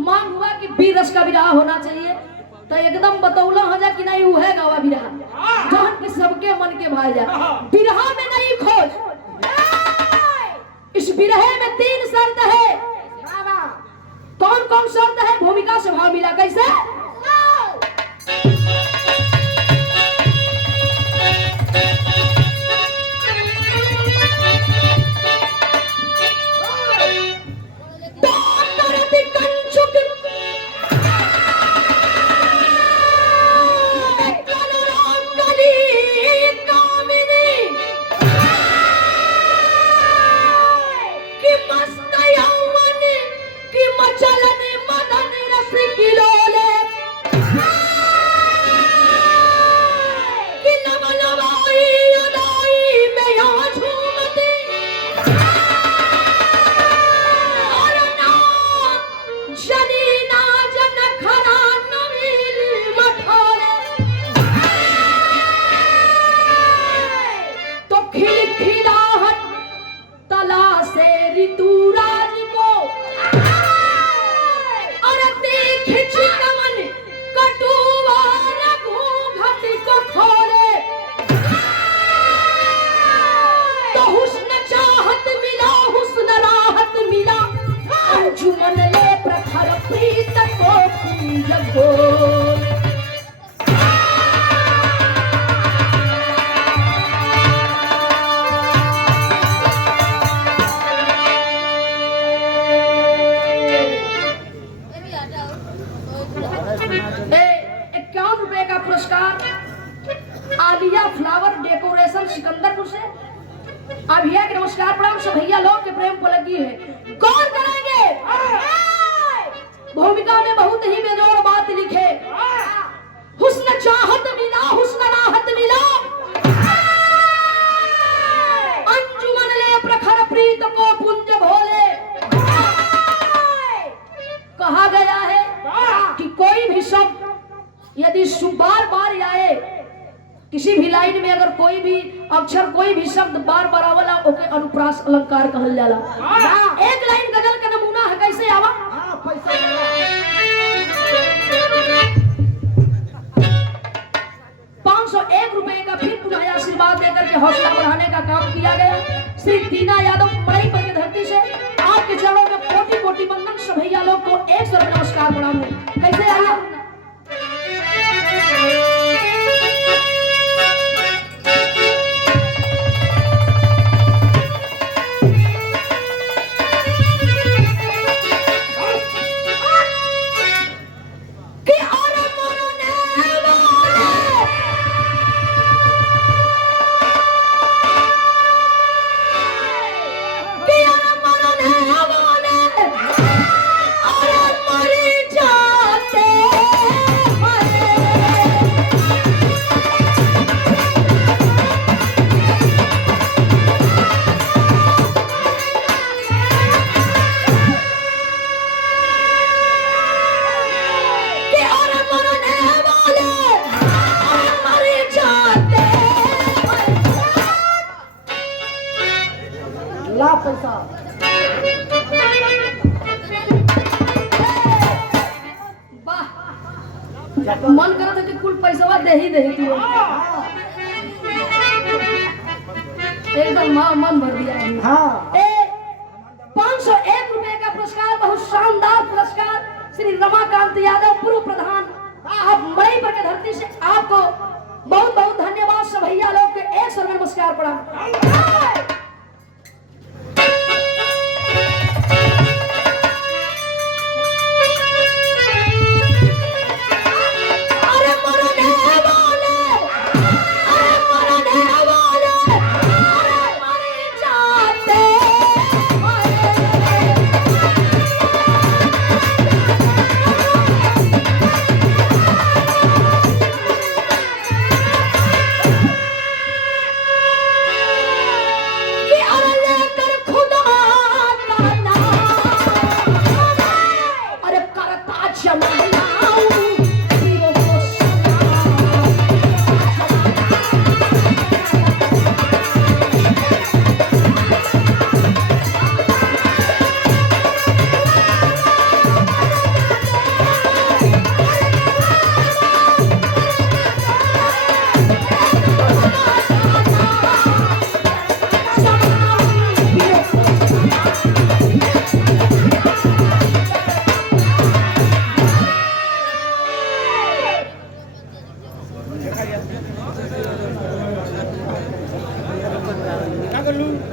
मांग हुआ कि बीरस का विवाह होना चाहिए, तो एकदम बतौला हो जा कि नहीं वो है गावा बिरहा जहन के सबके मन के भाई जा। बिरहा में नहीं खोज, इस बिरहे में 3 शर्त है। कौन कौन शर्त है? भूमिका से भाव मिला कैसे? आलिया फ्लावर डेकोरेशन सिकंदरपुर से। अब यह कि नमस्कार प्रणाम सब भैया लोग के प्रेम पर लगी है। गौर करेंगे भूमिका में बहुत ही बेजोड़ बात लिखे। हुस्न चाहत मिला हुस्न राहत मिला, अंजुमन ले प्रखर प्रीत को पुंज भोले। कहा गया है कि कोई भी शब्द यदि बार बार आए, किसी भी लाइन में अगर कोई भी अक्षर कोई भी शब्द बार बार आवला ओके अनुप्रास अलंकार कहल जाला। एक लाइन गजल का नमूना है, कैसे आवा? 501 रुपए का फिर पुनः आशीर्वाद देकर के हौसला बढ़ाने का काम किया गया। श्री दीना यादव मड़ई पर की धरती से आपके चरणों में कोटि कोटि वंदन। सभैया लोग को एक स्वर में नमस्कार प्रणाम। कैसे आया? मन करा था कि कुल पैसा दे ही तू एकदम मन भर दिया। हाँ। 501 रुपए का पुरस्कार, बहुत शानदार पुरस्कार। श्री रमाकांत यादव पूर्व प्रधान, आप मड़ई पर के धरती से आपको बहुत बहुत धन्यवाद। सभैया लोग के एक स्वर में नमस्कार पड़ा।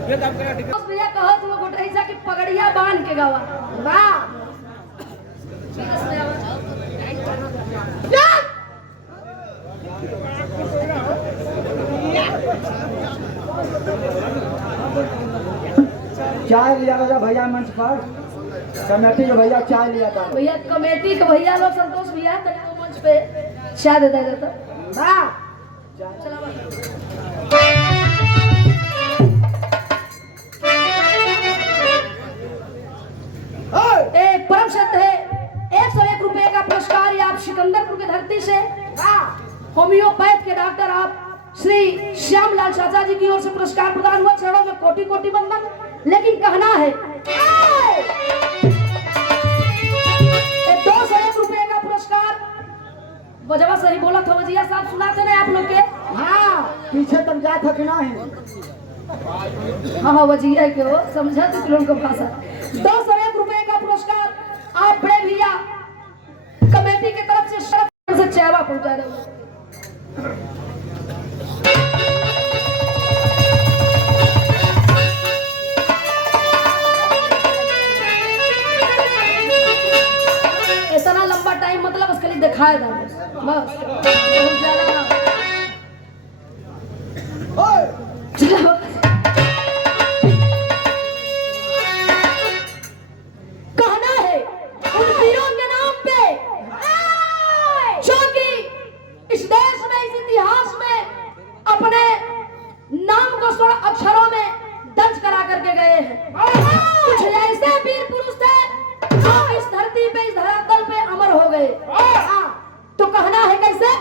भैया कहो तुम गोटई सा की पगड़िया बांध के गावा वाह चाय लिया था भैया मंच पर कमेटी के भैया चाय लिया था भैया कमेटी के भैया लोग संतोष भैया तक वो मंच पे चाय दे देता वाह परम सत्य है 101 रुपए का पुरस्कार ये आप सिकंदरपुर की धरती से होम्योपैथ के डॉक्टर आप श्री श्यामलाल चाचा जी की ओर से पुरस्कार प्रदान हुआ। चरणों में कोटि कोटि वंदन। लेकिन कहना है 201 रुपए का पुरस्कार वजवा सही बोला था वजिया साहब सुनाते ना आप लोग के हाँ पीछे तक जा था कि नहीं हाँ वजिया के हो समझा तो लोगों को भाषा 201 रुपए का पुरस्कार आप बड़े भैया कमेटी की तरफ से शर्त से चावा पहुंचा दो। ऐसा ना लंबा टाइम मतलब उसके लिए दिखाया था बस बहुत ज्यादा ना चलो कहना है उन वीरों के नाम पे जो कि इस देश में इस इतिहास में अपने नाम को 16 अक्षरों में दर्ज करा करके गए हैं। कुछ ऐसे वीर पुरुष थे जो इस धरती पे इस धरातल पे अमर हो गए। तो कहना है कैसे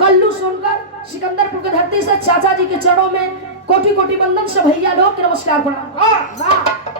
कल्लू सुनकर सिकंदरपुर की धरती से चाचा जी के चरणों में कोटि कोटि वंदन से भैया लोग नमस्कार प्रणाम।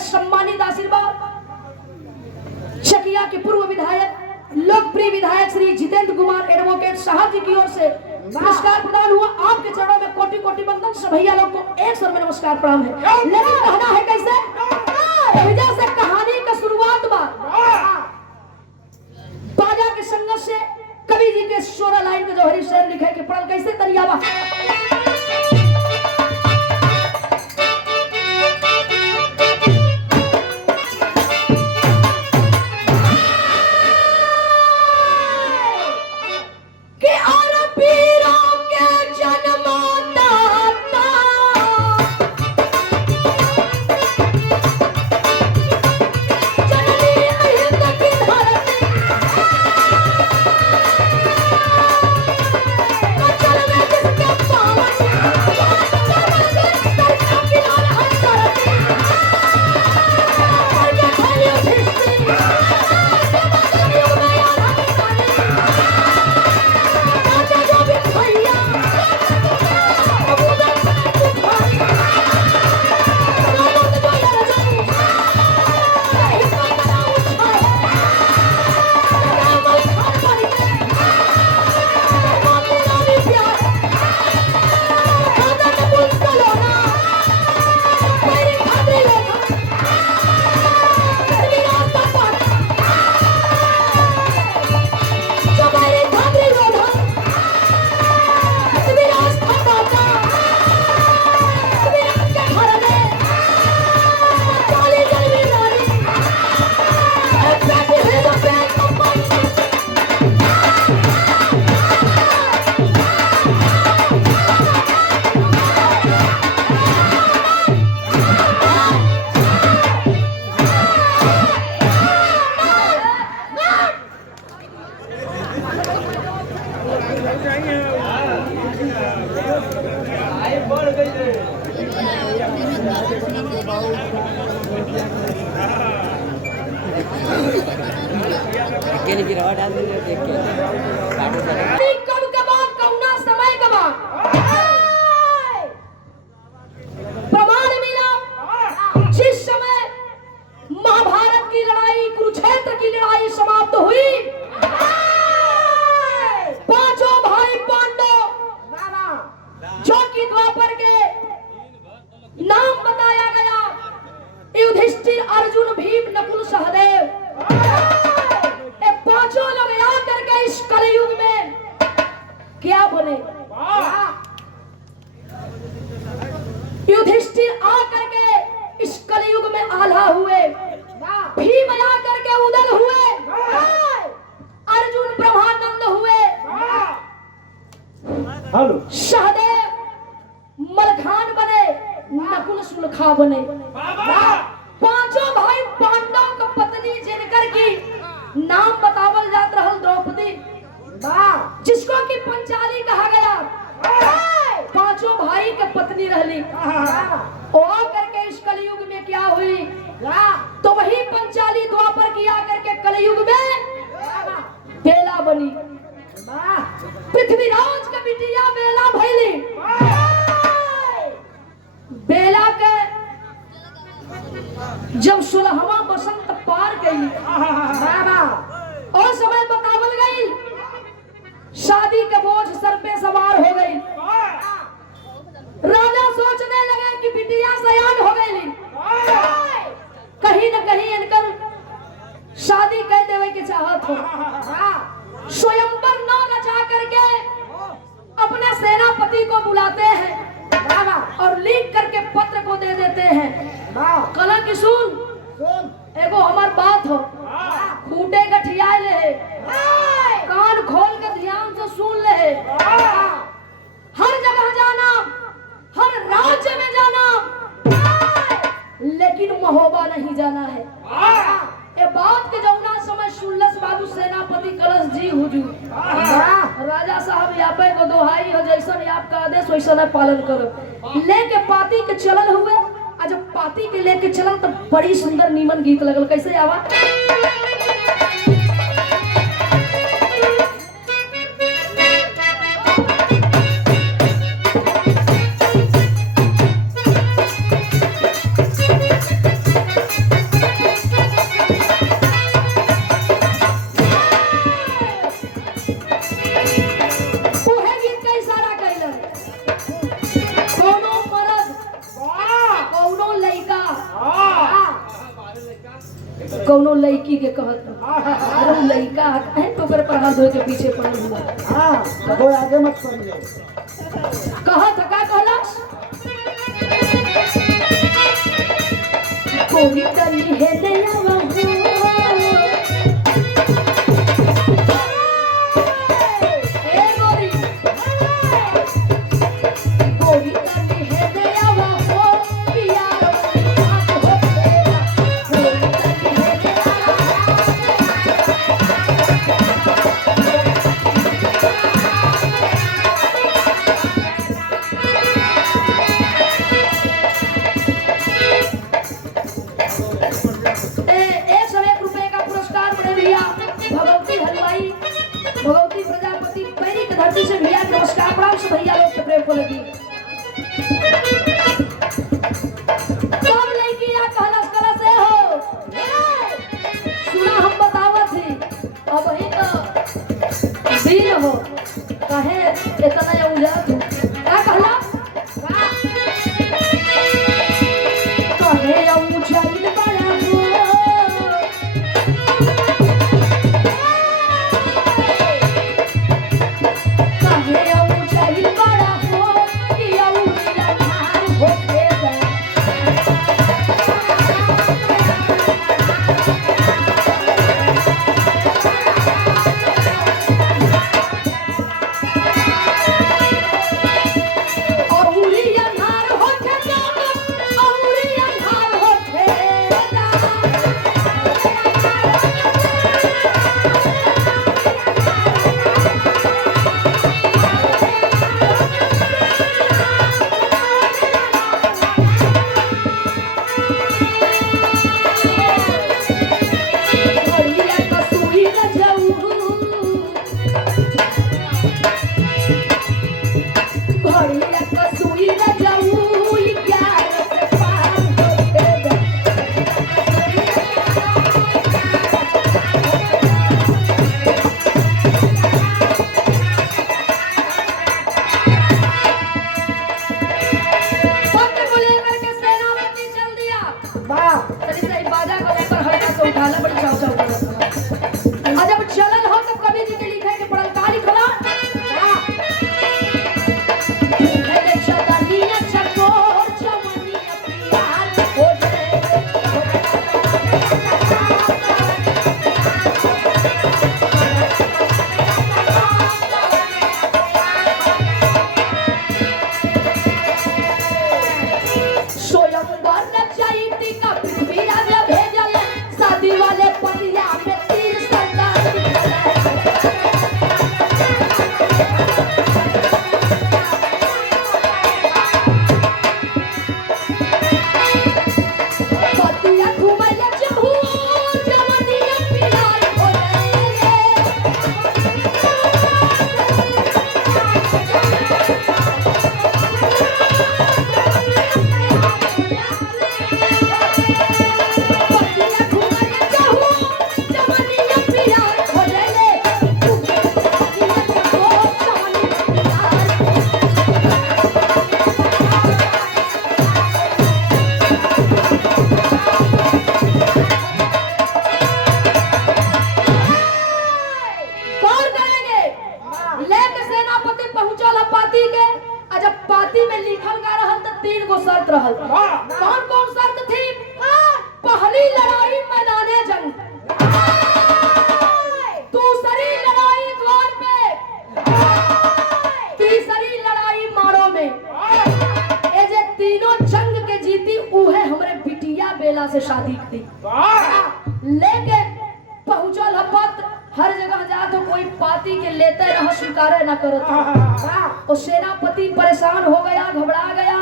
सम्मानित आशीर्वाद चकिया के पूर्व विधायक लोकप्रिय विधायक श्री जितेंद्र कुमार एडवोकेट साहब जी की ओर से पुरस्कार प्रदान हुआ। आपके चरणों में कोटि कोटि वंदन। भैया लोग को एक स्वर में नमस्कार प्रणाम है। लेकिन कहना है कैसे विजय से कहानी का शुरुआत बाजा के संघर्ष से कवि जी के 16 लाइन के जौहरी शेर लिखे के पढ़ल कैसे तरियावा अकेले की रवा डाल देंगे देख के काटो सारे कब कबा कौना समय कबा प्रमाण मिला जिस समय महाभारत की लड़ाई कुरुक्षेत्र की लड़ाई समाप्त हुई पांचों भाई पांडव जो कि द्वापर के नाम बताया गया युधिष्ठिर अर्जुन भीम नकुल सहदेव ये पांचों लोग आकर के इस कलयुग में क्या बने युधिष्ठिर आकर के इस कलयुग में आल्हा हुए भीम आकर के उदल हुए अर्जुन ब्रह्मानंद हुए हेलो सहदेव मलखान बने नकुल सुलखा बने पांचों भाई पांडव का पत्नी जिनकर की नाम बतावल जात रहल द्रौपदी जिसको कि पंचाली कहा गया पांचों भाई के पत्नी रहली और करके इस कलयुग में क्या हुई तो वही पंचाली द्वापर की आकर के कलयुग में बेला बनी पृथ्वीराज का बिटिया बेला भैली बेला के जब 16वां बसंत पार गई और समय बतावल गई शादी के बोझ सर पे सवार हो गई राजा सोचने लगे कि बिटिया सयान हो गई कहीं न कहीं इनकर शादी कर देवे की चाहत हो स्वयंवर न रचा करके अपने सेनापति को बुलाते हैं और लिख करके पत्र को दे देते हैं कला की सुन एगो हमार बात हो खूंटे गठिया ले कान खोल कर ध्यान से सुन ले हर जगह जाना हर राज्य में जाना लेकिन महोबा नहीं जाना है ये बात के जमुना समय सुनलस बाबू सेनापति कलश जी हुजूर राजा साहब यहाँ पे को दोहाई हो जैसन आपका आदेश वैसा पालन करो लेके पाती के चलन हुए और जब पाती के लेके चलन तो बड़ी सुंदर नीमन गीत लगल कैसे आवा कौनो लड़की के कहत अरे लड़का है तो पर हाथ धोए के पीछे पड़ल हुआ हां तो आगे मत पड़िए कहत का कहलस कोई तनी है देवा ए गोरी कोई तनी है देवा हो पिया भगवती प्रजापति पैरी के धरती से भैया नमस्कार प्रणाम से भैया लोग के प्रेम को लगी सब लड़की या कहलस कलस है हो सुना हम बतावत थी अब ही तो दिन हो कहे इतना उलझा तू क्या कहला कहे ऊंचाई बड़ा को शर्त रहल। कौन कौन शर्त थी? पहली लड़ाई मैदाने जंग, दूसरी लड़ाई द्वार पे, तीसरी लड़ाई मारो में। ये जे तीनों जंग के जीती उहे हमरे बिटिया बेला से शादी की। लेके पहुंचल हपत, हर जगह जा तो कोई पाती के लेते रह, स्वीकारे न करत। और सेनापति परेशान हो गया, घबरा गया।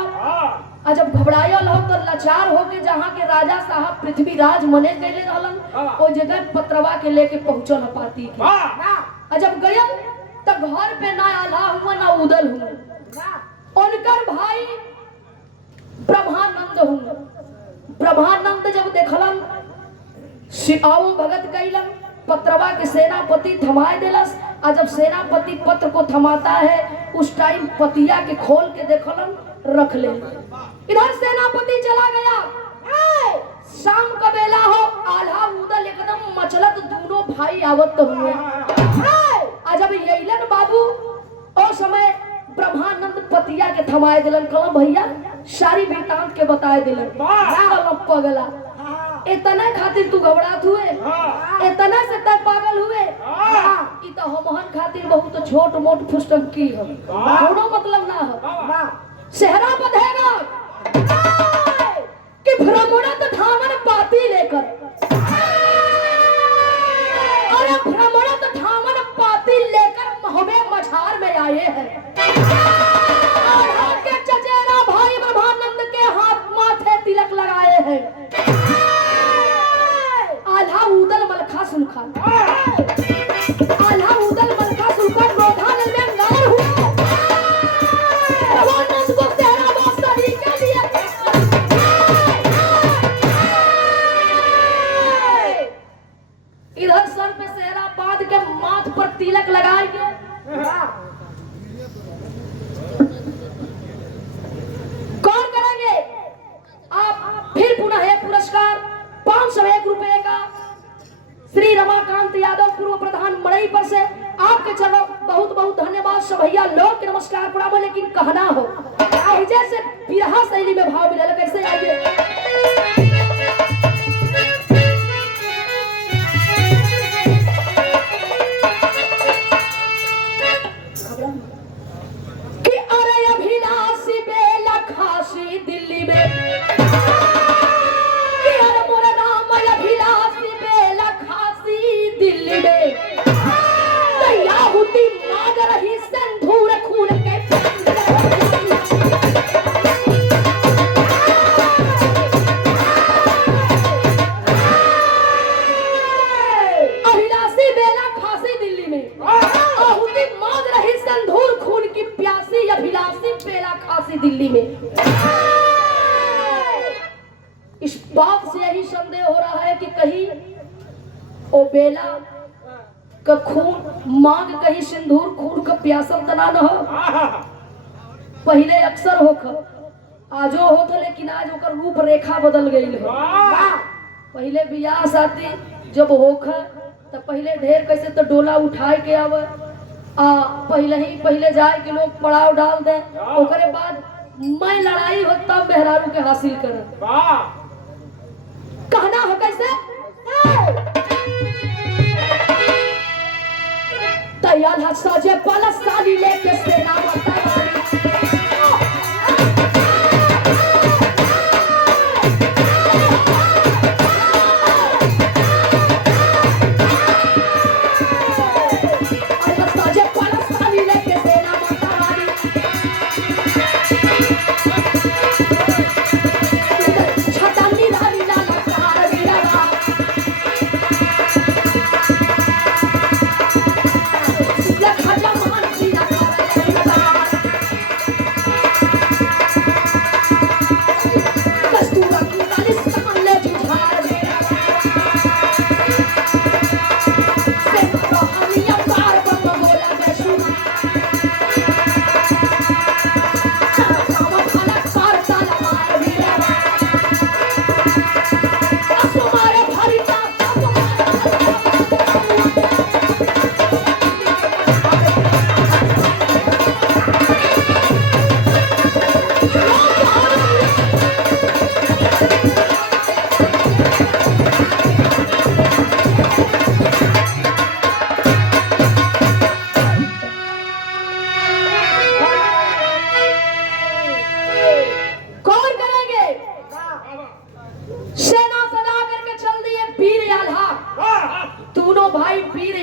और जब घबरायल हो तो लाचार होके जहाँ के राजा साहब पृथ्वीराज मने गए रहलन, वो जगह पत्रवा के लेके पहुंचल पाती के। और जब गया तो घर पे ना आला हुआ ना उदल हुआ। उनकर भाई ब्रह्मानंद हुआ। ब्रह्मानंद जब देखलन आओ भगत कैलन, पत्रवा के सेनापति थमाए दिलस। और जब सेनापति पत्र को थमाता है उस टाइम पतिया के खोल के देखलन, रख ले। इधर सेनापति चला गया। शाम का बेला हो, आल्हा उदल एकदम मचलत, दोनों भाई आवत हुए। जब यैलन बाबू और समय ब्रह्मानंद पतिया के थमाए दिलन, कहला भैया सारी वृतांत के बताए दिलन। पगला इतना खातिर तू घबरात हुए, इतना से तक पागल हुए। ई तो हमहन खातिर बहुत छोट मोट फुसटकी है, कोनो मतलब ना है। सेहरा बधेगा कि भ्रमणत धामन पाती लेकर, अरे भ्रमणत धामन पाती लेकर महोबे मझार में आए हैं। और के चचेरा भाई ब्रह्मानंद के हाथ माथे तिलक लगाए हैं। आल्हा उदल मलखा सुनखा, आल्हा उदल मलखा सुनखा रोधा में नार हुआ। ब्रह्मानंद को तेरा वास्ता ही क्या दिया? इधर सर पे सेहरा बांध के माथ पर तिलक लगाएंगे। कौन करेंगे? आप फिर पुनः एक पुरस्कार 501 रुपए का श्री रमाकांत यादव पूर्व प्रधान मड़ई पर से आपके चलो बहुत बहुत धन्यवाद। सब भैया लोग के नमस्कार प्रणाम। लेकिन कहना हो जैसे बिरहा शैली में भाव मिला, कैसे आइए कि अरे अभिलाषी बेला खासी दिल्ली में, कि अरे मोरा नाम अभिलाषी बेला खासी दिल्ली में। याहुती मांग रही सिंदूर खून के अभिलाषी बेला खासी दिल्ली में। आहुति मांग रही सिंदूर खून की प्यासी, अभिलाषी बेला खासी दिल्ली में। इस बात से यही संदेह हो रहा है कि कहीं ओ बेला का खून मांग कहीं सिंदूर खून का प्यासल तना न हो। पहले अक्सर होख आजो होत, लेकिन आज ओकर रूप रेखा बदल गई हो। पहले बियाह शादी जब होख तो पहले ढेर कैसे तो डोला उठाए के आव, पहले जाए के लोग पड़ाव डाल दे, ओकरे बाद मैं लड़ाई हो तब मेहरारू के हासिल कर। कहना हो कैसे? तैयार साजे पाला साली लेके सेना बतावाली। साजे पाला साली लेके सेना बतावाली। छटानी धारी लाला कार वीरा, लखा जमान सीना कार वीरा।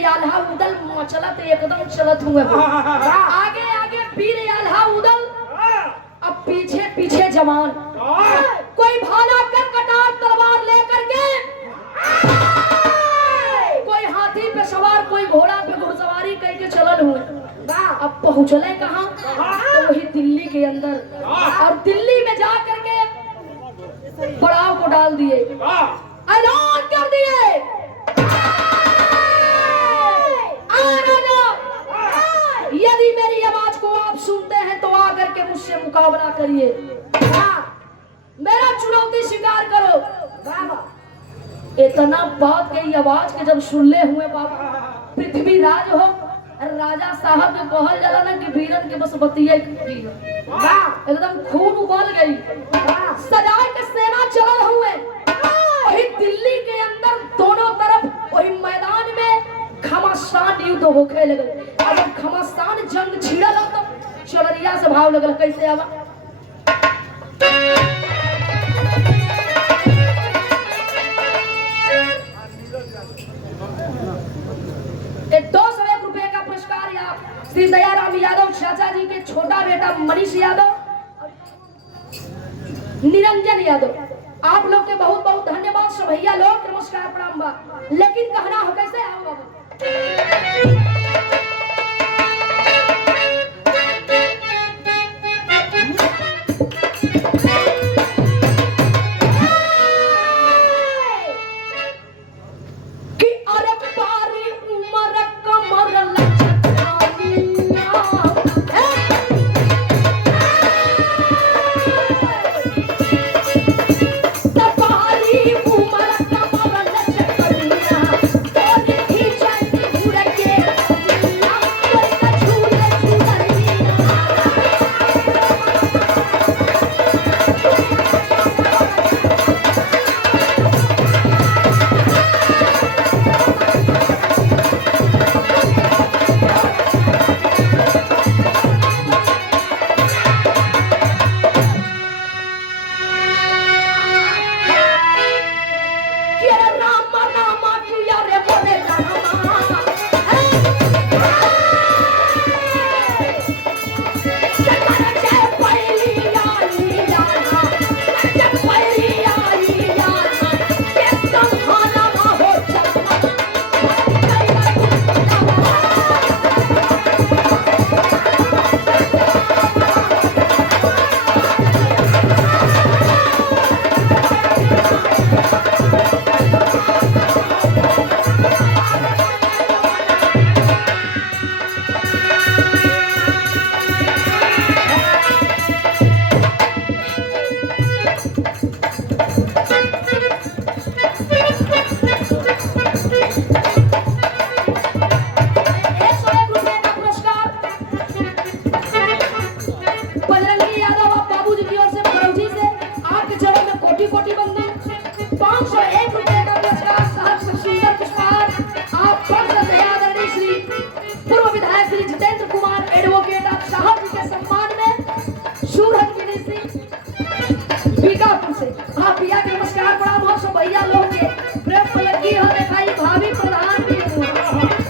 आल्हा उदल मचलत एकदम चलत हुए हो। आगे आगे वीर आल्हा उदल, अब पीछे पीछे जवान, कोई भाला कर कटार तलवार लेकर के, कोई हाथी पे सवार, कोई घोड़ा पे घुड़सवारी करके चलल हुए। अब पहुंचले कहाँ? तो वही दिल्ली के अंदर, और दिल्ली में जा करके पड़ाव को डाल दिए, ऐलान कर दिए, यदि मेरी आवाज को आप सुनते हैं तो आकर के मुझसे मुकाबला करिए, मेरा चुनौती स्वीकार करो। इतना बात के आवाज के जब सुनले हुए बाबा, पृथ्वी राज हो, राजा साहब के कहल जाला ना कि वीरन के बस बतिये एकदम खून उबल गई, सजाए के सेना चलल हुए। वही दिल्ली के अंदर दोनों तरफ वही मैदान में घमासान युद्ध होखे लगल। जब घमासान जंग छिड़ल तो चलरिया से भाव लगल, कैसे आवा? एक 201 रुपए का पुरस्कार या श्री दयाराम यादव चाचा जी के छोटा बेटा मनीष यादव, निरंजन यादव, आप लोग के बहुत बहुत धन्यवाद। सब भैया लोग नमस्कार प्रणाम बा। लेकिन कहना हो कैसे आओ बाबू,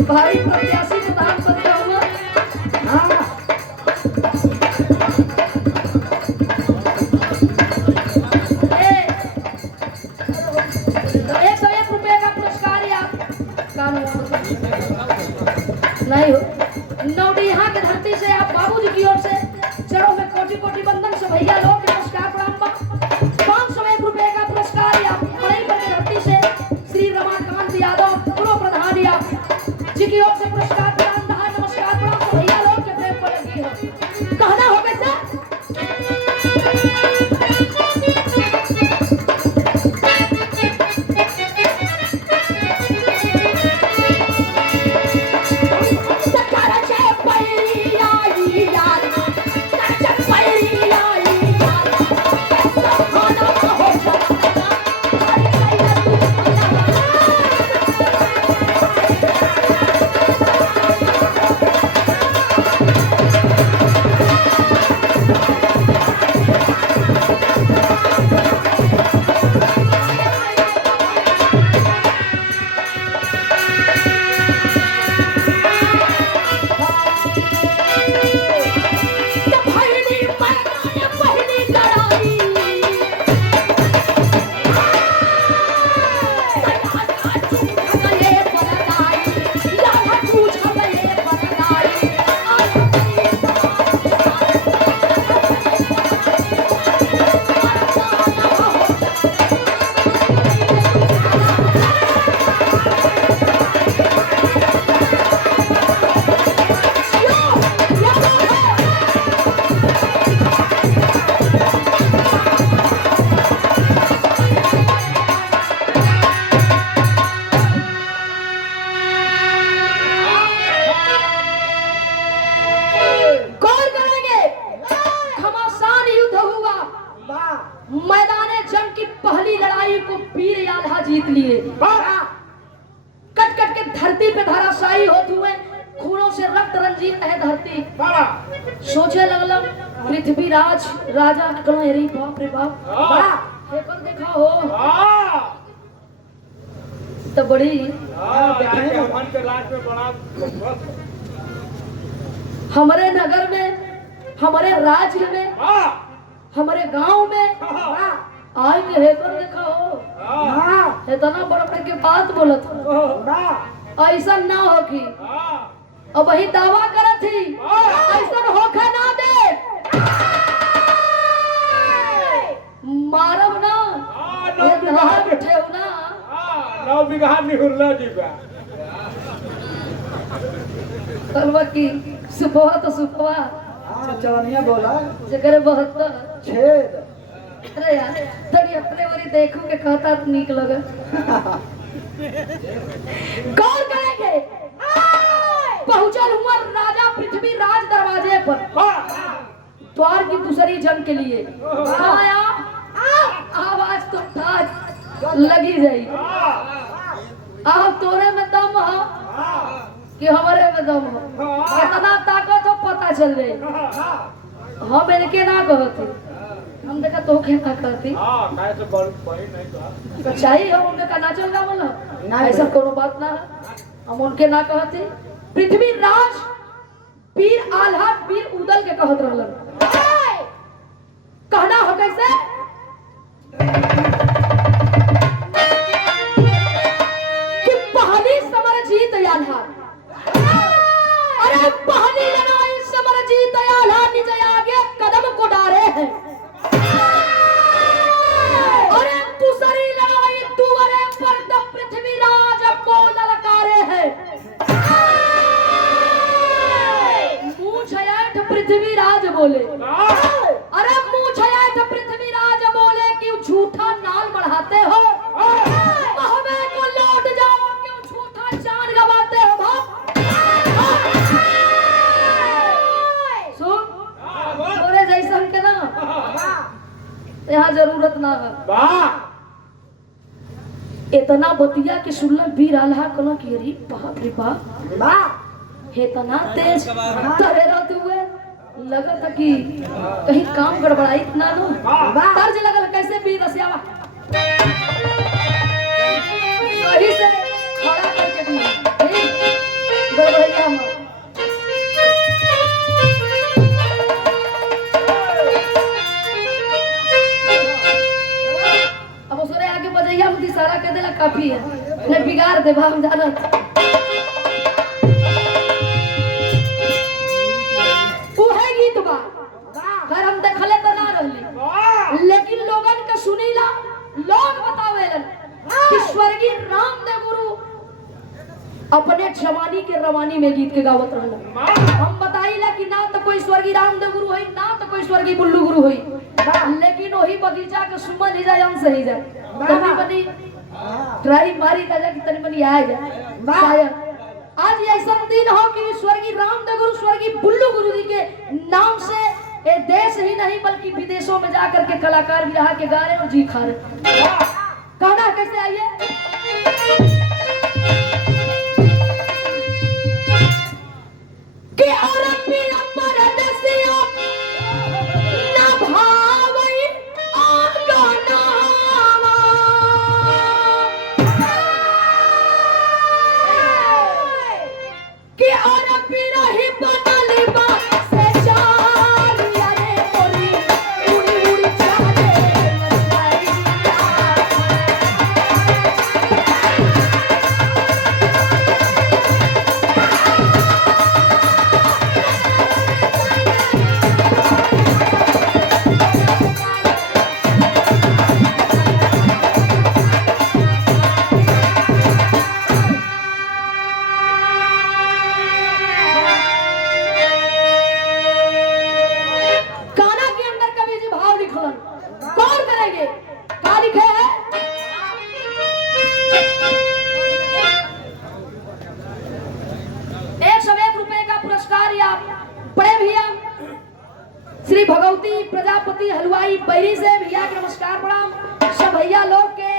भारी प्रत्याशी प्रधान पद का हुआ। हाँ। तो 101 रुपए का पुरस्कार या नहीं हो नौडिहा के धरती से आप बाबूजी की ओर से चरणों में कोटि कोटि बंदन से भैया लोग के नमस्कार प्रणाम। 501 रुपए का पुरस्कार या मड़ई पर की धरती से श्री रमाकांत यादव पूर्व प्रधान या जी की ओर से पुरस्कार प्रदान नमस्कार प्रणाम से भैया लोग के प्रेम पर लगी हो। कहना हो कैसे ही सोचे लगल पृथ्वीराज राजा कहना अरे बाप रे बाप पेपर देखा हो तो बड़ी हमारे नगर में हमारे राज्य में हमारे गांव में आई के हेकर देखा हो इतना बड़ा बड़ा के बात बोलत हो ऐसा ना हो कि अब वही दावा करत थी ऐसा होखे ना दे मारब ना ठेव ना 9 बीघा निहुरला जीवा कलवा की सुपवा तो सुपवा चवनिया बोला जगरे 72 छेद अरे यार तनी अपने वाली देखो के कहता नीक लगे गौर करेंगे पहुंचल हुआ राजा पृथ्वीराज दरवाजे पर द्वार की दूसरी जंग के लिए आया आवाज तो आज लगी जाई आप तोरे में दम हो कि हमारे में दम हो इतना ताकत हो पता चल गई हम इनके ना कहते हम देखा तो क्या ना कहती काय तो बड़ी नहीं तो सच्चाई है उनके का नाचल का बोला ऐसा कोनो बात ना है हम उनके ना कहते पृथ्वीराज वीर आल्हा वीर उदल के कहत रहलन कहना हो कैसे कि पहली समर जीत आल्हा अरे पहली लड़ाई समर जीत आल्हा निज आगे कदम को डारे हैं अरे दूसरी लड़ाई दुआरे पर तो पृथ्वीराज को ललकारे हैं मुंह छयाठ पृथ्वीराज बोले अरे मुंह छयाठ पृथ्वीराज बोले क्यों झूठा नाल बढ़ाते हो महवे को लौट जाओ क्यों झूठा जान गवाते हो सुन तोरे जैसन के ना यहाँ जरूरत ना है इतना बतिया के सुनल वीर आल्हा कहला कि अरे बाप रे बाप इतना तेज तरेरा हुए लगा था कि कहीं काम गड़बड़ाई ना नो तर्ज लगल कैसे वीर रसियावा सही से खड़ा करके दी गड़बड़ाइया में अब उसरे आगे बजैया मुझे सारा कह देला काफी है नहीं बिगाड़ दे भाग जानत उहे गीत बा घर हम देखले त ना रहली लेकिन लोगन के सुनीला लोग बतावेलन कि स्वर्गीय रामदेव गुरु अपने जवानी के रवानी में गीत के गावत रहलन हम बताइला कि ना तो कोई स्वर्गीय रामदेव गुरु होई ना तो कोई स्वर्गीय बुल्लू गुरु होई लेकिन वही बगीचा के सुमन ही जाए अंश ही जाए तनी बनी ट्राई मारी ताजा कि तनी बनी आ जाए शायद आज ऐसा दिन हो कि स्वर्गीय रामदेव गुरु स्वर्गीय बुल्लू गुरु जी के नाम से ये देश ही नहीं बल्कि विदेशों में जाकर के कलाकार भी यहाँ के गा रहे और जी खा रहे गाना कैसे आइए कि श्री भगवती प्रजापति हलवाई बैरी से भैया के नमस्कार प्रणाम। सब भैया लोग के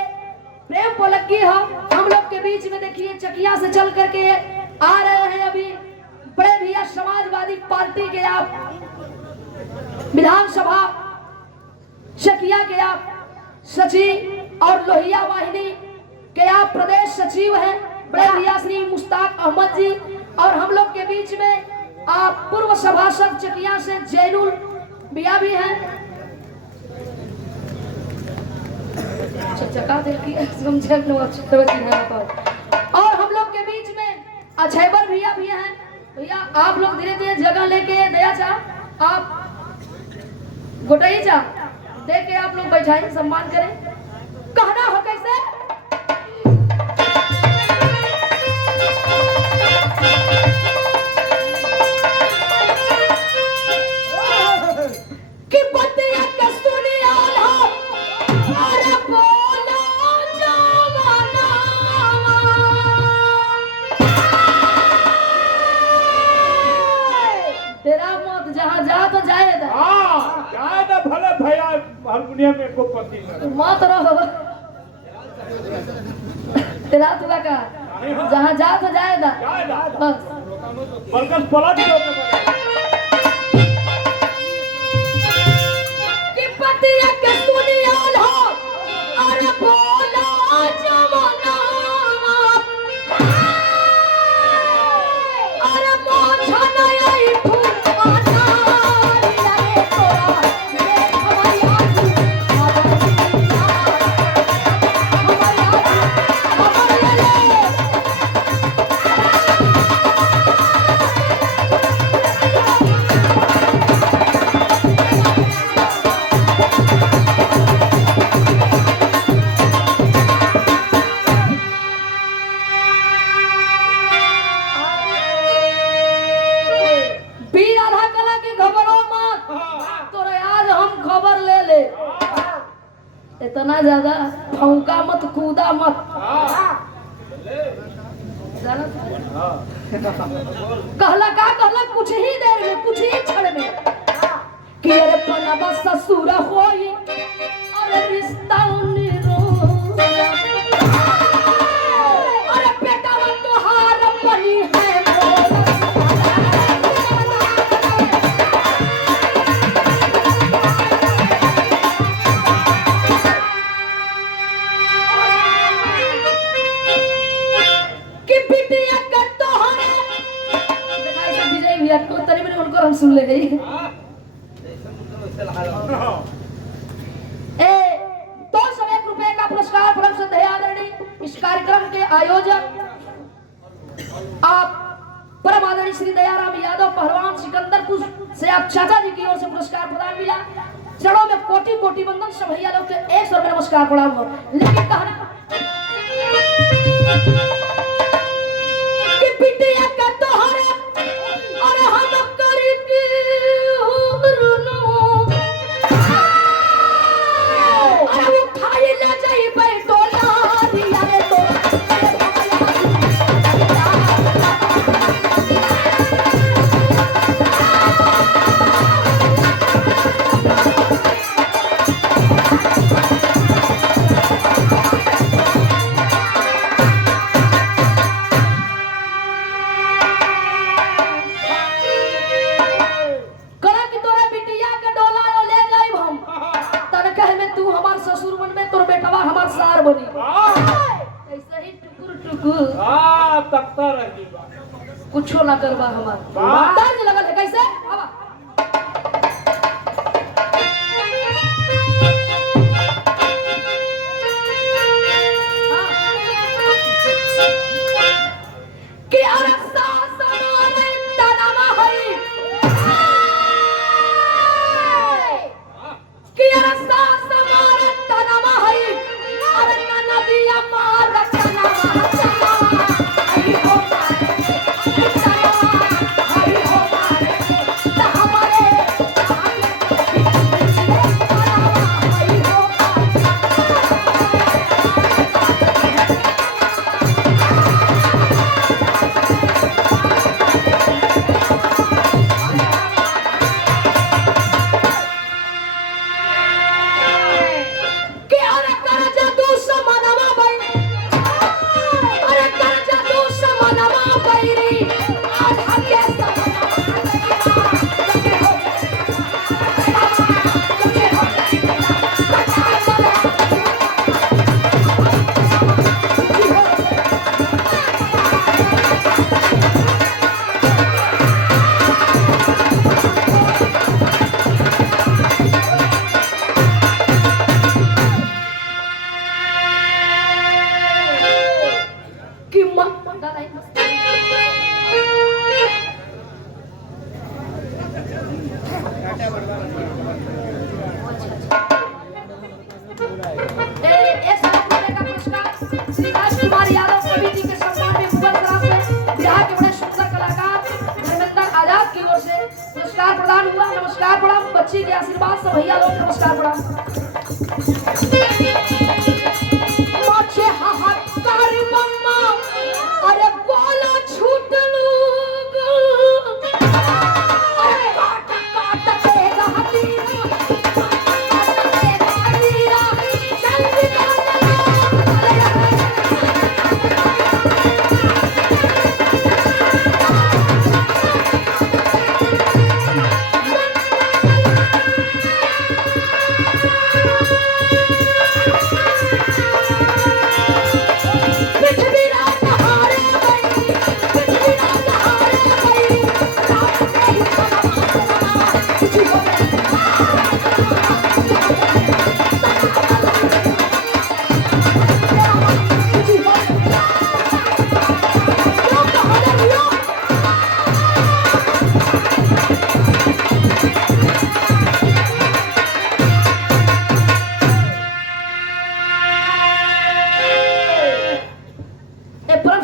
प्रेम पोलक्की हम लोग के बीच में देखिए चकिया से चल करके आ रहे हैं अभी बड़े भैया समाजवादी पार्टी पार्टी के आप विधानसभा शकिया के आप सचिव और लोहिया वाहिनी के आप प्रदेश सचिव हैं बड़े भैया श्री मुश्ताक अहमद जी, और हम लोग के बीच में आप पूर्व सभासद चकिया से जैनुल बिया भी हैं। और हम लोग के बीच में अछैबर भैया भी हैं। भैया आप लोग धीरे धीरे जगह लेके दया चाह आप गोटाई चाह दे के आप लोग बैठाए सम्मान करें। कहना हो कैसे कि बतिया के सुनिया लो अरे बोलो जवाना तेरा मौत जहाँ जा तो जाएगा। हाँ जाएगा भले भैया हारमोनियम में को पति न मत रहो तेरा तुला का जहाँ जा तो जाएगा बस। बलकस पलट दो कि पतिया के सुनिया लो अरे बोलो जवाना अरे मोछा नहीं फूलवाना रे तोरा देख हमारी आंसू हमारी बीर आधा कला की खबरों मत तोरे आज हम खबर ले ले। इतना ज्यादा फौका मत कूदा मत कहला का कहला कुछ ही देर में कुछ ही क्षण में कि अरे पनबा ससुर होई अरे रिश्ता अरे बेटा तोहार बनी है कि बिटिया का तोहरे विजय भैया को तरी में उनको हम सुन ले गई। ₹201 का पुरस्कार परम श्रद्धेय आदरणीय इस कार्यक्रम के आयोजक आप परम आदरणीय श्री दयाराम यादव पहलवान सिकंदरपुर से आप चाचा जी की ओर से पुरस्कार प्रदान मिला। चरणों में कोटि कोटि वंदन सब भैया लोग के एक स्वर में नमस्कार प्रणाम हो। लेकिन कहना कि बिटिया का तोहरे और हम करी की हुरनो अरे उठाई ले जाई बैठोला दिया रे तो करा कि तोरा बिटिया के डोला ले जाई हम तने कहे में तू हमार ससुर बन में तोर बेटवा हमार सार बनी। ऐसे ही टुकुर टुकुर हाँ तकता रही बा कुछो ना करवा हमार वाह। दर्द लगल है कैसे आवा कि अरसा समाने तनमा हई कि अरसा समाने तनमा हई अरे नदिया मार तनमा हई हो हई हो पुरस्कार प्रदान हुआ। नमस्कार प्रणाम, बच्ची के आशीर्वाद से भैया लोग नमस्कार प्रणाम। अरे बोला छूट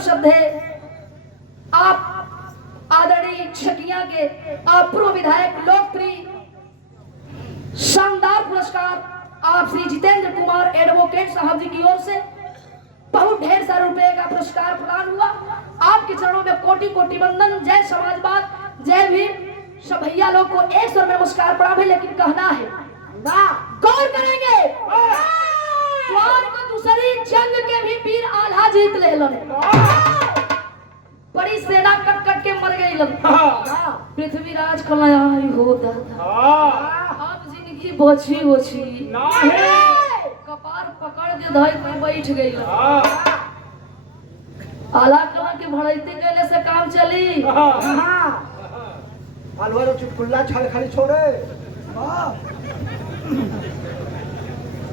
शब्द है। आप आदरणीय छकिया के पूर्व विधायक लोकप्रिय शानदार पुरस्कार आप श्री जितेंद्र कुमार एडवोकेट साहब जी की ओर से बहुत ढेर सारे रुपए का पुरस्कार प्रदान हुआ। आपके चरणों में कोटि कोटि वंदन। जय समाजवाद, जय भीम। सब भैया लोग को एक स्वर में नमस्कार प्रणाम है, लेकिन कहना है गौर करेंगे द्वार को दूसरी जंग के भी वीर आल्हा जीत ले लो। बड़ी सेना कट कट के मर गई लन। पृथ्वीराज कलाया हो दादा अब जिंदगी बची बची कपार पकड़ के धई पे बैठ गई लन। आला कला के भड़ैते गले से काम चली। अलवर चुटकुल्ला छल खाली छोड़े।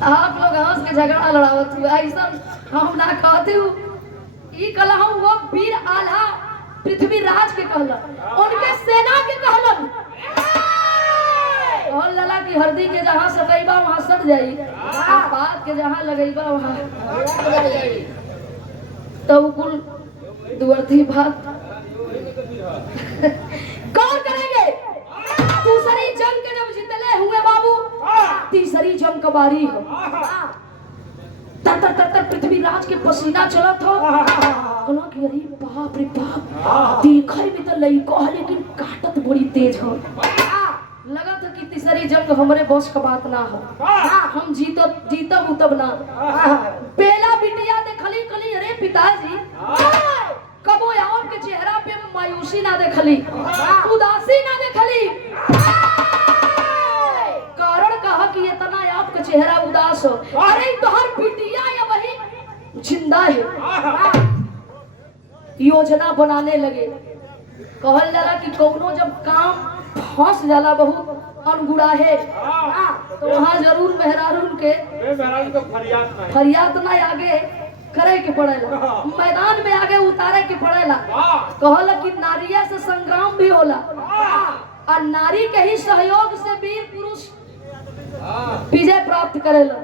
आप लोग हंस के झगड़ा लड़ावत हुए, ऐसा हम ना कहते हूँ। ई कला हम वो वीर आल्हा पृथ्वीराज के कहलन, उनके सेना के कहलन। और लला की हरदी के जहाँ सटैबा वहाँ सट जाई, बात के जहाँ लगैबा वहाँ तो कुल दुअर्थी बात। गौर करेंगे दूसरी जंग के जब जितले हुए बाबू, तीसरी जंग कबारी हो। तर तर तर तर पृथ्वीराज के पसीना चला था। कहना कि अरे बाप रे बाप, देखै में तो लइको है लेकिन काटत बड़ी तेज हो। लगा था कि तीसरी जंग हमरे बस का बात ना हो, हम जीतब उतब ना। बेला बिटिया देखली कली अरे पिताजी कबो और के चेहरा पे मायूसी ना देखली, उदासी ना देखली। कारण कहा कि इतना आपका चेहरा उदास हो। अरे तोहर बिटिया या वही जिंदा है। योजना बनाने लगे। कहल जाला कि कौनो जब काम फंस जाला बहुत अनगुड़ा है तो वहाँ जरूर मेहरारून के फरियाद ना आगे करे के पड़ेला, मैदान में आगे उतारे के पड़ेला। कहला कि नारिया से संग्राम भी होला और नारी के ही सहयोग से वीर पुरुष विजय प्राप्त करेला।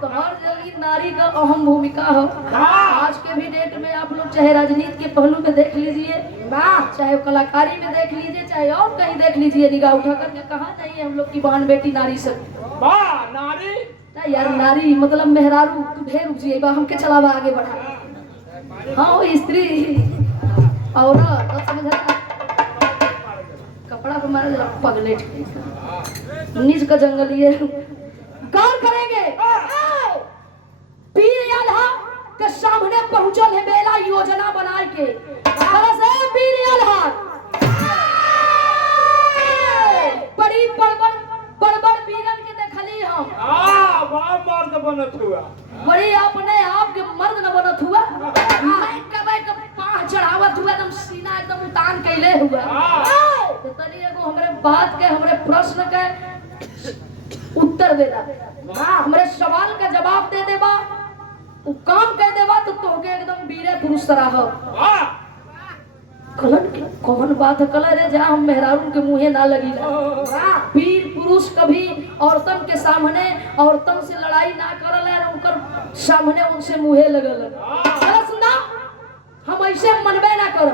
तो हर जगह नारी का अहम भूमिका हो। आज के भी डेट में आप लोग चाहे राजनीति के पहलू में देख लीजिए, चाहे कलाकारी में देख लीजिए, चाहे और कहीं देख लीजिए, निगाह उठा करके कहा नहीं है हम लोग की बहन बेटी नारी सब नारी यार। नारी मतलब मेहरारू ढेर उपजिए हमके चलावा आगे बढ़ा। हाँ वो स्त्री औरत समझ कपड़ा को मारे पगलेट नीच का जंगली है। गौर करेंगे वीर आल्हा के सामने पहुंचल है बेला योजना बनाए के। वीर आल्हा बड़ी बड़बड़ वीरन के देखली हम। मर्द बनत हुआ बड़ी अपने आप के मर्द न बनत हुआ। मैं कबे के पांव चढ़ावत हुआ, एकदम सीना एकदम उतान कैले हुआ। तो तनी एगो हमरे बात के हमरे प्रश्न के उत्तर देना, हमरे सवाल का जवाब दे देबा, उ काम कह देबा तो तोहके एकदम वीरे पुरुष तरह। कलन के कौन बात है कल रे जा हम मेहरारू के मुंहे ना लगी। वीर पुरुष कभी औरतन के सामने औरतन से लड़ाई ना करल है, उनकर सामने उनसे मुंहे लगल। ना हम ऐसे मनबे ना कर।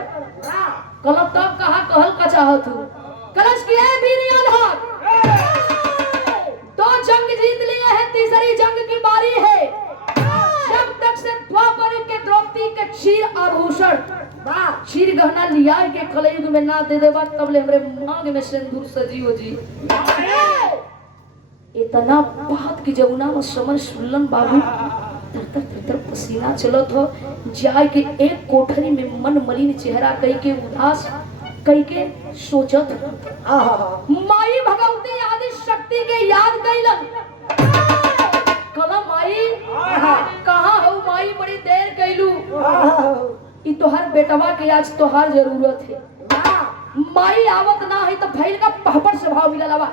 कल तब कहा कहल का चाहत हूँ कलश की क्षीर आभूषण क्षीर गहना लिया के कलयुग में ना दे देबा तब ले हमरे मांग में सिंदूर सजियो जी। इतना बात की जमुना में समर सुल्लन बाबू तर पसीना चलत हो जाय के एक कोठरी में मन मलिन चेहरा कई के उदास कई के सोचत माई भगवती आदि शक्ति के याद कैलन कला माई कहाँ हो माई बड़ी देर कैलू ई तोहर बेटवा के आज तोहर जरूरत है माई आवत ना है तो भैल का पहपट स्वभाव मिलल बा।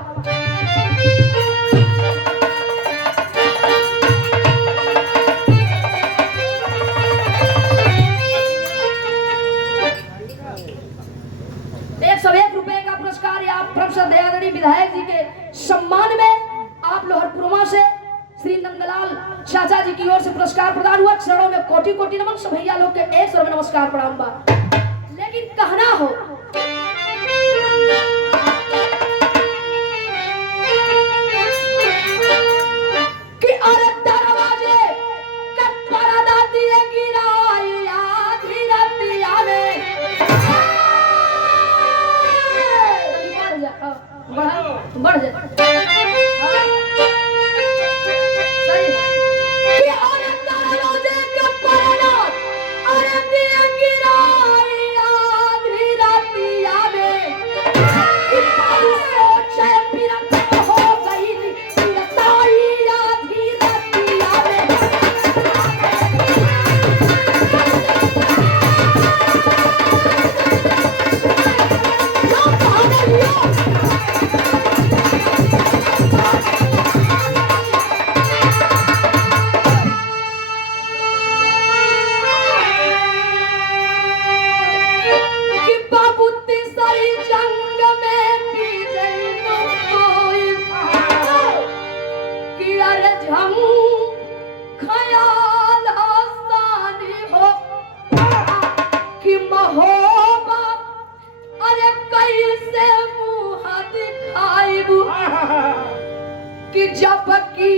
₹101 का पुरस्कार या प्रोफेसर दयादड़ी विधायक जी के सम्मान में आप लोहरपुरमा से श्री नंदलाल चाचा जी की ओर से पुरस्कार प्रदान हुआ। चरणों में कोटि कोटि नमन। सभैया लोग के एक स्वर में नमस्कार प्रणाम बा। लेकिन कहना हो कि अरे दरवाजे का पर्दा दिए गिराई आधी रातिया में बढ़ जा कि जब की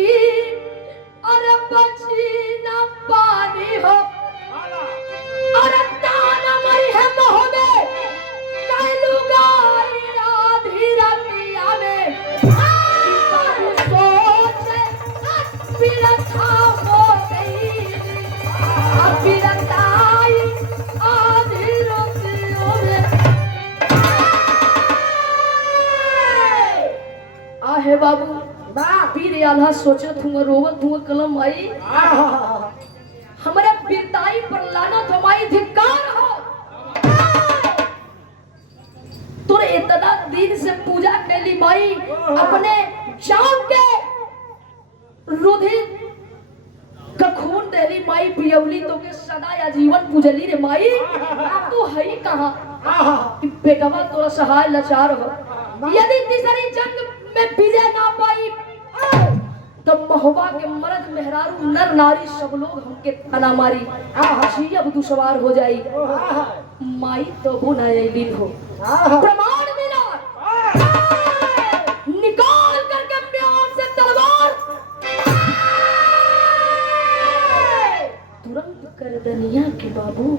अरे बची न पानी हो अरे ताना मरी है मोह में कैलू गाई आधी रातिया में सोचे बिरथा हो गई बिरताई आधी रातियों में आहे बाबू पीर आल्हा सोचत हूँ रोवत हूँ कलम आई हमारे बिरताई पर लानत हो माई धिक्कार हो तोरे इतना दिन से पूजा कैली माई अपने जान के रुधिर का खून देली माई पियवली तो के सदा या जीवन पूजली रे माई तू है कहाँ बेटवा तोरा सहाय लाचार हो यदि तीसरी जंग में विजय ना पाई तो महुआ के मर्द मेहरारू नर नारी सब लोग हमके थाना मारी अब दुश्वार हो जाई माई तो वो ना दिन हो प्रमाण मिला निकाल करके प्यार से तलवार तुरंत कर दनिया के बाबू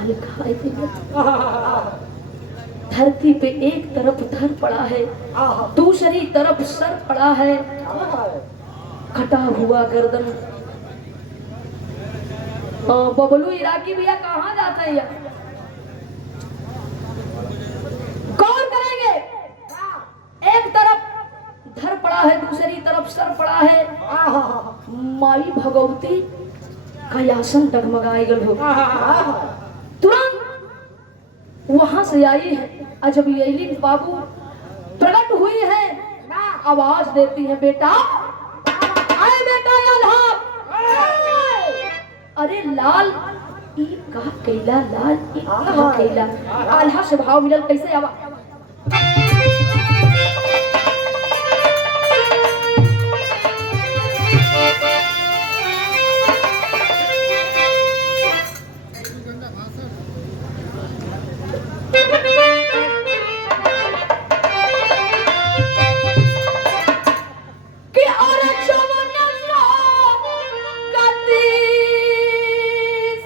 अलखाए दिया धरती पे एक तरफ धर पड़ा है दूसरी तरफ सर पड़ा है कटा हुआ गर्दन। बबलू इराकी भैया कहाँ जाते हैं यार गौर करेंगे एक तरफ धर पड़ा है दूसरी तरफ सर पड़ा है माई भगवती का आसन डगमगाई गल हो तुरंत वहां से आई है जब यही बाबू प्रकट हुई है आवाज देती है बेटा आए बेटा आल्हा अरे लाल ई का कैला लाल ई का कैला आल्हा से भाव मिलल कैसे आवा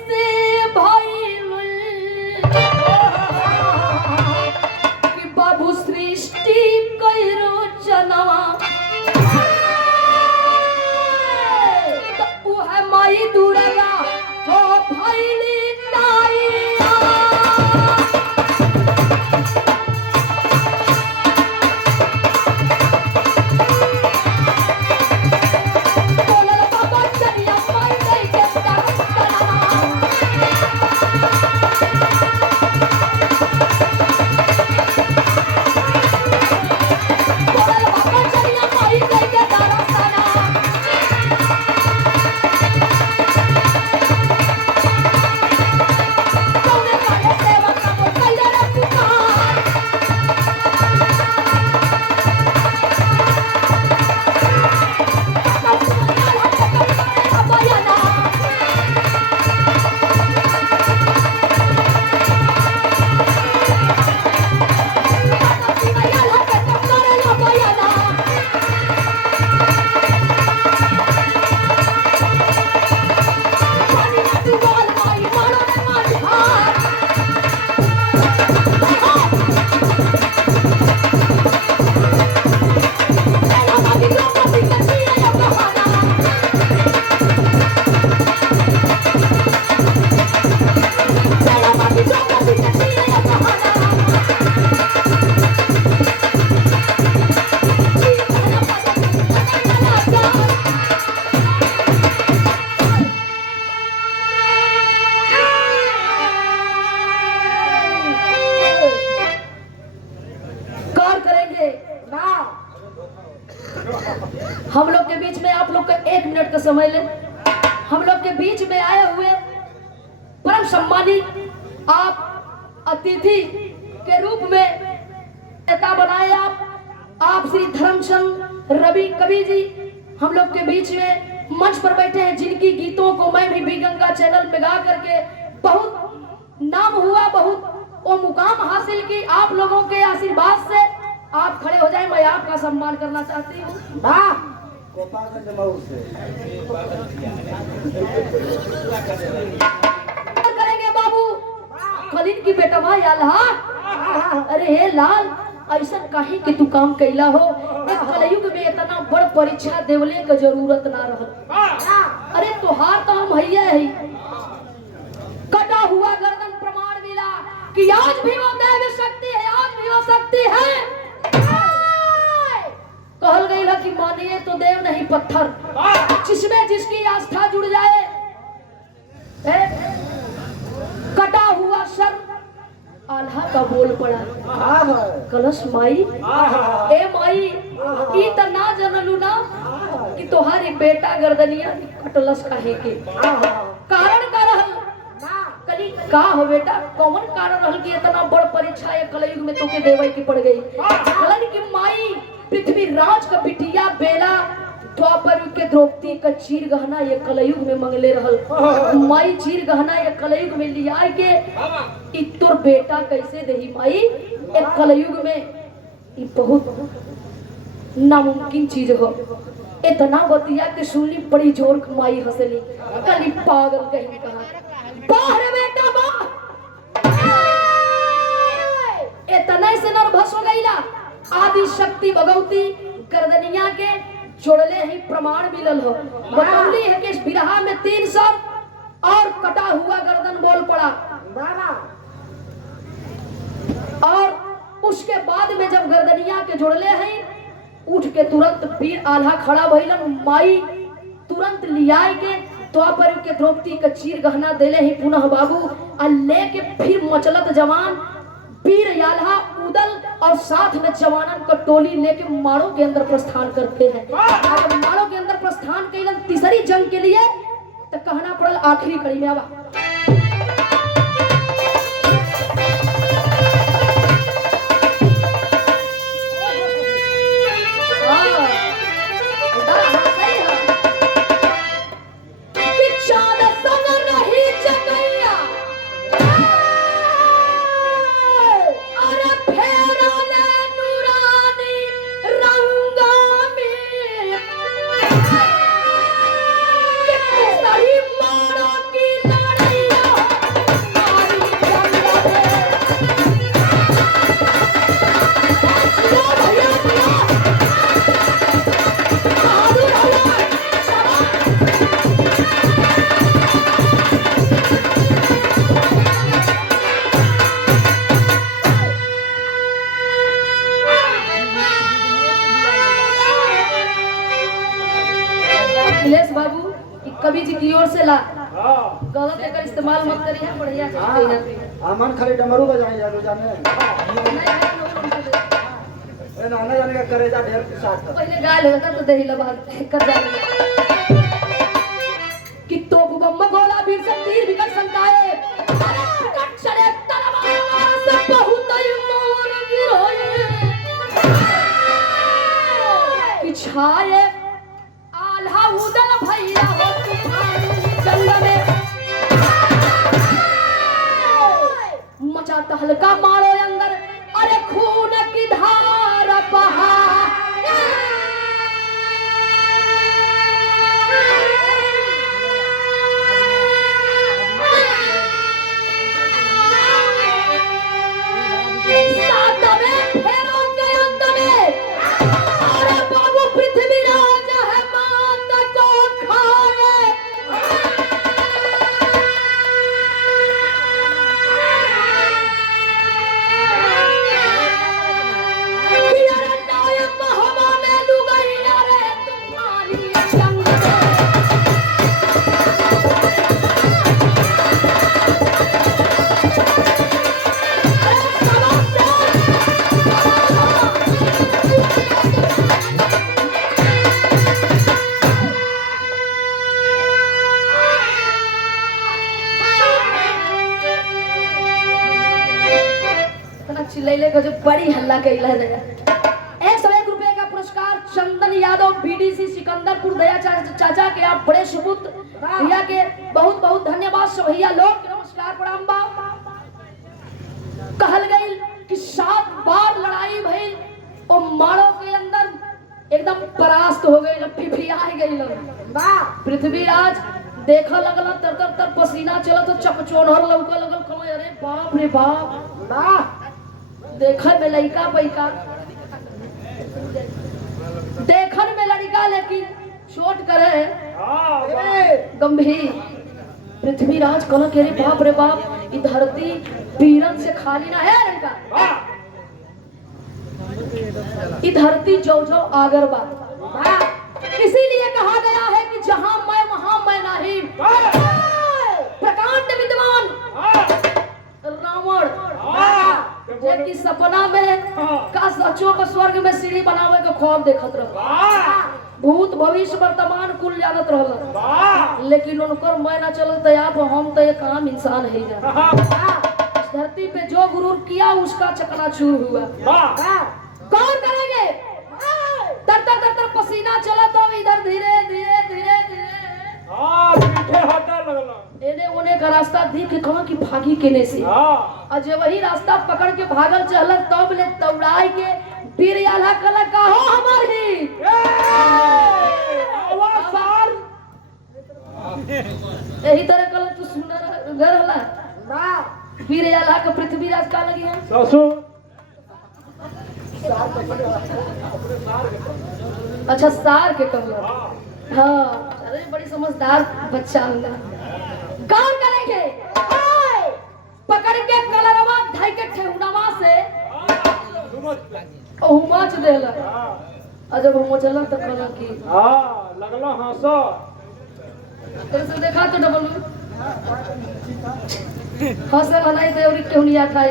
से 1 मिनट का समय ले। हम लोग के बीच में आए हुए परम सम्मानित आप अतिथि के रूप में नेता बनाए आप श्री धर्मचंद रवि कवि जी हम लोग के बीच में मंच पर बैठे हैं, जिनकी गीतों को मैं भी गंगा चैनल पे गा करके बहुत नाम हुआ, बहुत वो मुकाम हासिल की। आप लोगों के आशीर्वाद से आप खड़े हो जाए, मैं आपका सम्मान करना चाहती हूँ। गोपालगंज मऊ से करेंगे बाबू खलील की बेटा भाई आल्हा। अरे हे लाल, ऐसा काहे कि तू काम कैला हो। एक कलयुग में इतना बड़ परीक्षा देवले का जरूरत ना रहल। अरे तुहार तो हम हैया है, कटा हुआ गर्दन प्रमाण मिला कि आज भी वो देव शक्ति है, आज भी वो शक्ति है। कहल गई है कि मानिए तो देव नहीं पत्थर, जिसमें जिसकी आस्था जुड़ जाए। कटा हुआ सर आल्हा का बोल पड़ा, कलश माई ए माई ई त ना जनलू ना कि तोहारी बेटा गर्दनिया कटलस काहे के। कारण का रहल कली का हो बेटा, कौन कारण रहल कि इतना बड़ परीक्षा ये कलयुग में तोके देवे की पड़ गई। कहलन कि माई पृथ्वी राज का बिटिया बेला द्वापर के द्रौपदी का चीर गहना ये कलयुग में मंगले रहल। माई चीर गहना ये कलयुग में लिया के इ तोर बेटा कैसे दही माई। एक कलयुग में इ बहुत नामुमकिन चीज हो। इतना बतिया के सुनली बड़ी जोर माई हंसली, कली पागल कहीं कहा बाहर बेटा बा। इतना से नर्वस हो गईला। आदि शक्ति भगवती गर्दनिया के जोड़ले ही प्रमाण मिलल हो। बतौली है कि इस बिरहा में 3 सर और कटा हुआ गर्दन बोल पड़ा। और उसके बाद में जब गर्दनिया के जोड़ले हैं, उठ के तुरंत वीर आल्हा खड़ा भइलन। माई तुरंत लियाए के द्वापर के द्रौपदी का चीर गहना देले ही पुनः बाबू आ लेके फिर मचलत जवान वीर आल्हा उदल और साथ में जवानन का टोली लेके माड़ो के अंदर प्रस्थान करते हैं। और माड़ो के अंदर प्रस्थान कैलन तीसरी जंग के लिए, तो कहना पड़ल आखिरी कड़ी में आवा। कवि जी की ओर से ला गलत एकर इस्तेमाल मत करिए, बढ़िया से कहिना। अमन खाली डमरू बजाई जा जाने ए ना जाने का करेजा ढेर के साथ पहले गाल होता तो दही लबा कर जाने कि तोप बम गोला वीर से तीर विकट संकाए कट चले तलवार से बहुत ही मोर गिरोए पिछाए आल्हा उदल भैया हो जंग में मचा तहलका मारो अंदर अरे खून की धार बहा चिल्लैले को जो बड़ी हल्ला कैला जाए। 101 रुपए का पुरस्कार चंदन यादव बीडीसी सिकंदरपुर दया चाचा के आप बड़े सुपुत्र भैया के बहुत बहुत धन्यवाद। सब भैया लोग के नमस्कार प्रणाम बा। कहल गई कि 7 बार लड़ाई भइल और मारो के अंदर एकदम परास्त हो गई, फिफिया गई। पृथ्वीराज देखा लगल तर तर तर पसीना चला तो चकचोनहर लौका लगल। कहो अरे बाप रे बाप, देखल में लड़का पैका, देखन में लड़का लेकिन चोट करे गंभीर। पृथ्वीराज कहल के अरे बाप रे बाप, ई धरती पीरन से खाली ना है लड़का, ई धरती जो जो आगर बा। इसीलिए कहा गया है कि जहां मैं वहां मैं नहीं। प्रकांड विद्वान रावण जे कि सपना में का सचो को स्वर्ग में सीढ़ी बनावे के ख्वाब देखत रह, भूत भविष्य वर्तमान कुल जानत रहल, लेकिन उनकर मैं ना चलल त आप हम तो एक आम इंसान है जा। इस धरती पे जो गुरूर किया उसका चकनाचूर हुआ। कौन करेंगे? तर तर तर तर पसीना चला तो इधर धीरे धीरे धीरे धीरे पीछे हटा लगला। एने ओने का रास्ता देख के कहा कि भागी केने से। और जब वही रास्ता पकड़ के भागल चहल तब ले तौड़ाई के वीर आला कला कहो हमार ही आवाज सार यही तरह कल तू सुंदर घर हला वीर आला का पृथ्वीराज का लगी है ससुर। अच्छा सार के कहला। हाँ अरे बड़ी समझदार बच्चा होगा। कौन करेंगे? पकड़ के कलरवा ढाई के ठेहुनवा से हुमाच देला। और जब हम चला तो कहला कि लगला हंसो। तेरे से देखा तो डबल हंसे बनाई दे और क्यों नहीं आता है।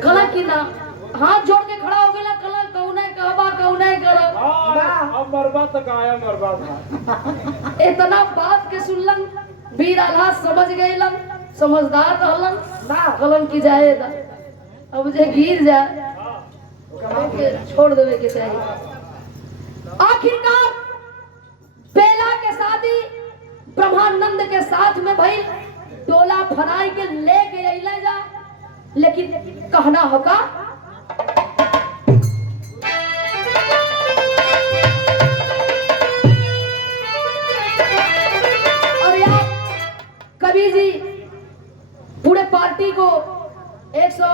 कला की ना हाथ जोड़ के खड़ा हो गया। कला कौने कहबा कौने करब। अब मरबा तक आया मरबा था। इतना बात के सुनलन वीर आल्हा समझ गईलन, समझदार रहलन ना कलन की जाएगा। अब जे गिर जाए के छोड़ देवे के चाहिए। आखिरकार बेला के शादी ब्रह्मानंद के साथ में भइल। डोला फनाई के लेके अइले जा, लेकिन कहना होगा और यार कवि जी पूरे पार्टी को 100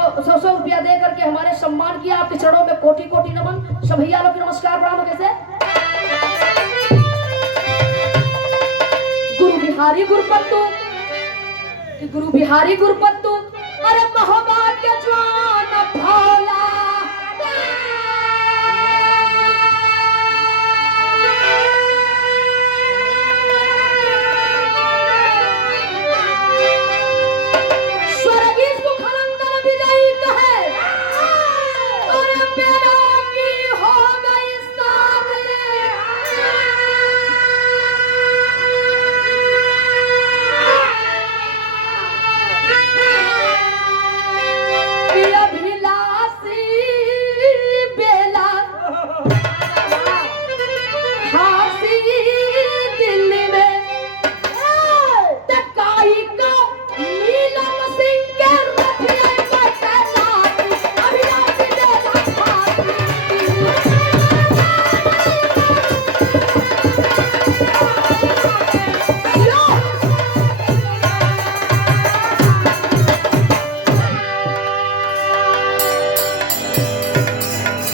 रुपया दे करके हमारे सम्मान किया। आपके चरणों में कोटि कोटि नमन। सभैया लोग नमस्कार प्रणाम। कैसे गुरु बिहारी गुरुपत्तु, गुरु बिहारी गुरुपत्तु, अरे महोबा के ज्वार